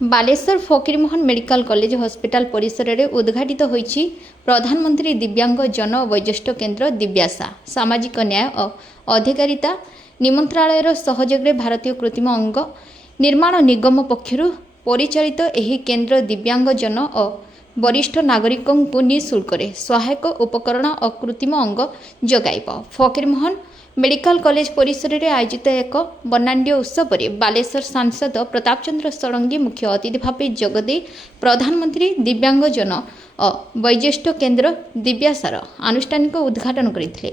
Baleshwar Fakir Mohan medical college hospital परिसर में उद्घाटित होईछि प्रधानमंत्री दिव्यांग जन वैज्येष्ठ केन्द्र दिव्यासा सामाजिक न्याय और अधिकारिता निमंत्रणालयर सहयोग भारतीय कृत्रिम अंग निर्माण निगम पक्षर परिचालित एही केन्द्र दिव्यांग जन और वरिष्ठ नागरिकों को निःशुल्क सहायक उपकरण और कृत्रिम अंग जगाइब। फकीरमोहन मेडिकल कॉलेज परिसर में आयोजित एक वर्णाढ्य उत्सव में बालेश्वर सांसद प्रताप चंद्र षडंगी मुख्य अतिथि भाव जोगदे प्रधानमंत्री दिव्यांग जन और वैज्येष्ठ केन्द्र दिव्यासार आनुष्ठानिक उद्घाटन करते।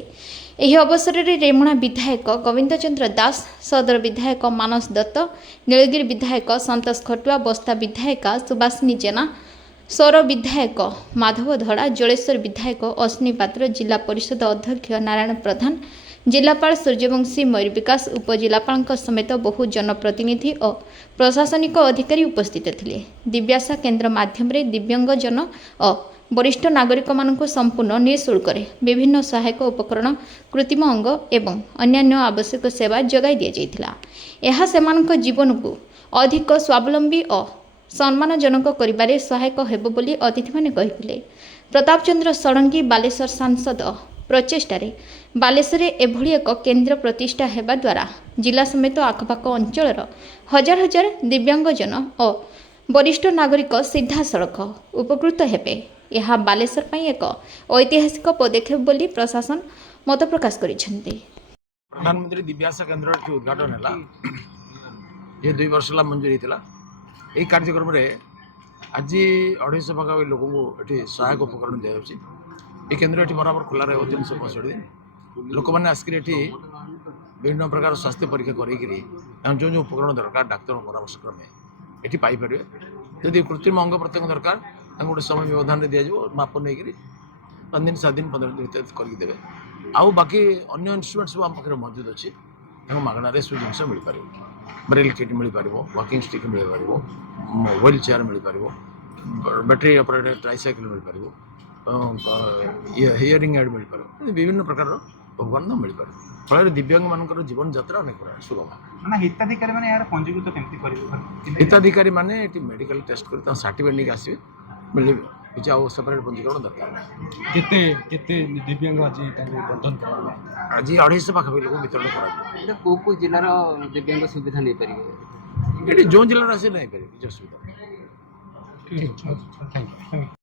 ଏହି ଅବସରରେ ରେମୁଣା ବିଧାୟକ ଗୋବିନ୍ଦ ଚନ୍ଦ୍ର ଦାସ, ସଦର ବିଧାୟକ ମାନସ ଦତ୍ତ, ନୀଳଗିରି ବିଧାୟକ ସନ୍ତୋଷ ଖଟୁଆ, ବସ୍ତା ବିଧାୟିକା ସୁବାସିନୀ ଜେନା, ସୌର ବିଧାୟକ ମାଧବ ଧଡ଼ା, ଜଳେଶ୍ୱର ବିଧାୟକ ଅଶ୍ନି ପାତ୍ର, ଜିଲ୍ଲା ପରିଷଦ ଅଧ୍ୟକ୍ଷ ନାରାୟଣ ପ୍ରଧାନ, जिलापाल सूर्यवंशी मयूर विकास उपजिलापाल समेत बहु जनप्रतिनिधि और प्रशासनिक अधिकारी उपस्थित थे। दिव्यासा केन्द्र माध्यम दिव्यांगजन और वरिष्ठ नागरिक मानक संपूर्ण निःशुल्क विभिन्न सहायक उपकरण कृत्रिम अंग एवं अन्यान्य आवश्यक सेवा जगाई दि जाइथिला। यह सेमानक जीवन को अधिक स्वावलंबी और सम्मानजनक करिबारे सहायक हेबो बोली अतिथि माने कहिथिले। प्रताप चंद्र षडंगी बालेश्वर सांसद प्रचेष्टार बालेश्वर एभली एक केन्द्र प्रतिष्ठा हेबा द्वारा जिला समेत आखपाख अंचल हजार हजार दिव्यांगजन और वरिष्ठ नागरिक सीधा सड़क उपकृत हेबे। यह बालेश्वर पई एक ऐतिहासिक पदक्षेप बोली प्रशासन मत प्रकाश करिसेंते। प्रधानमंत्री दिव्यासा केन्द्र उद्घाटन है ये 2 वर्ष मंजूरी थी। यही कार्यक्रम में आज 250 पाखापाखि लोक ये सहायक उपकरण दि जाऊँगी। ये केन्द्र ये बराबर खोला रहा 365 दिन। लोक मैंने आसिक विभिन्न प्रकार स्वास्थ्य परीक्षा कर जो उपकरण दरकार डाक्तर परामर्श क्रमे ये पाइपर। जदि कृत्रिम अंग प्रत्यंग दरकार गोटे समय व्यवधान दि जाए माप नहीं 5 दिन 7 दिन 15 दिन भर करदे। आउ बाकी अन्य इन्स्ट्रुमेंट सब आम पाखे मौजूद अच्छी मागणार सब जिन मिल पार। ब्रेल किट मिल पार, वॉकिंग स्टिक मिल पार, व्हील चेयर मिल पार, बैटेरी ऑपरेटेड ट्राइसाइकिल मिल पार, हियरिंग एड मिल पार, विभिन्न प्रकार उपकरण मिल पार। फल दिव्यांग मानकर जीवन यात्रा अनेक सुगम। हिताधिकारी मैंने यार पंजीकृत केमती करिवे? हिताधिकारी मैंने मेडिकल टेस्ट कर सर्टिफिकेट नहीं आसवे मिले किसी आउ सेपरेट पंजीकरण दरकार। केते केते दिव्यांग आज बंधन करा आज 250 पाखापाखि लोक वितरण करा। को जिलार दिव्यांग सुविधा नहीं पारे? ये जो जिले आसे नहीं पारे किसी असुविधा। ठीक है, थैंक यू।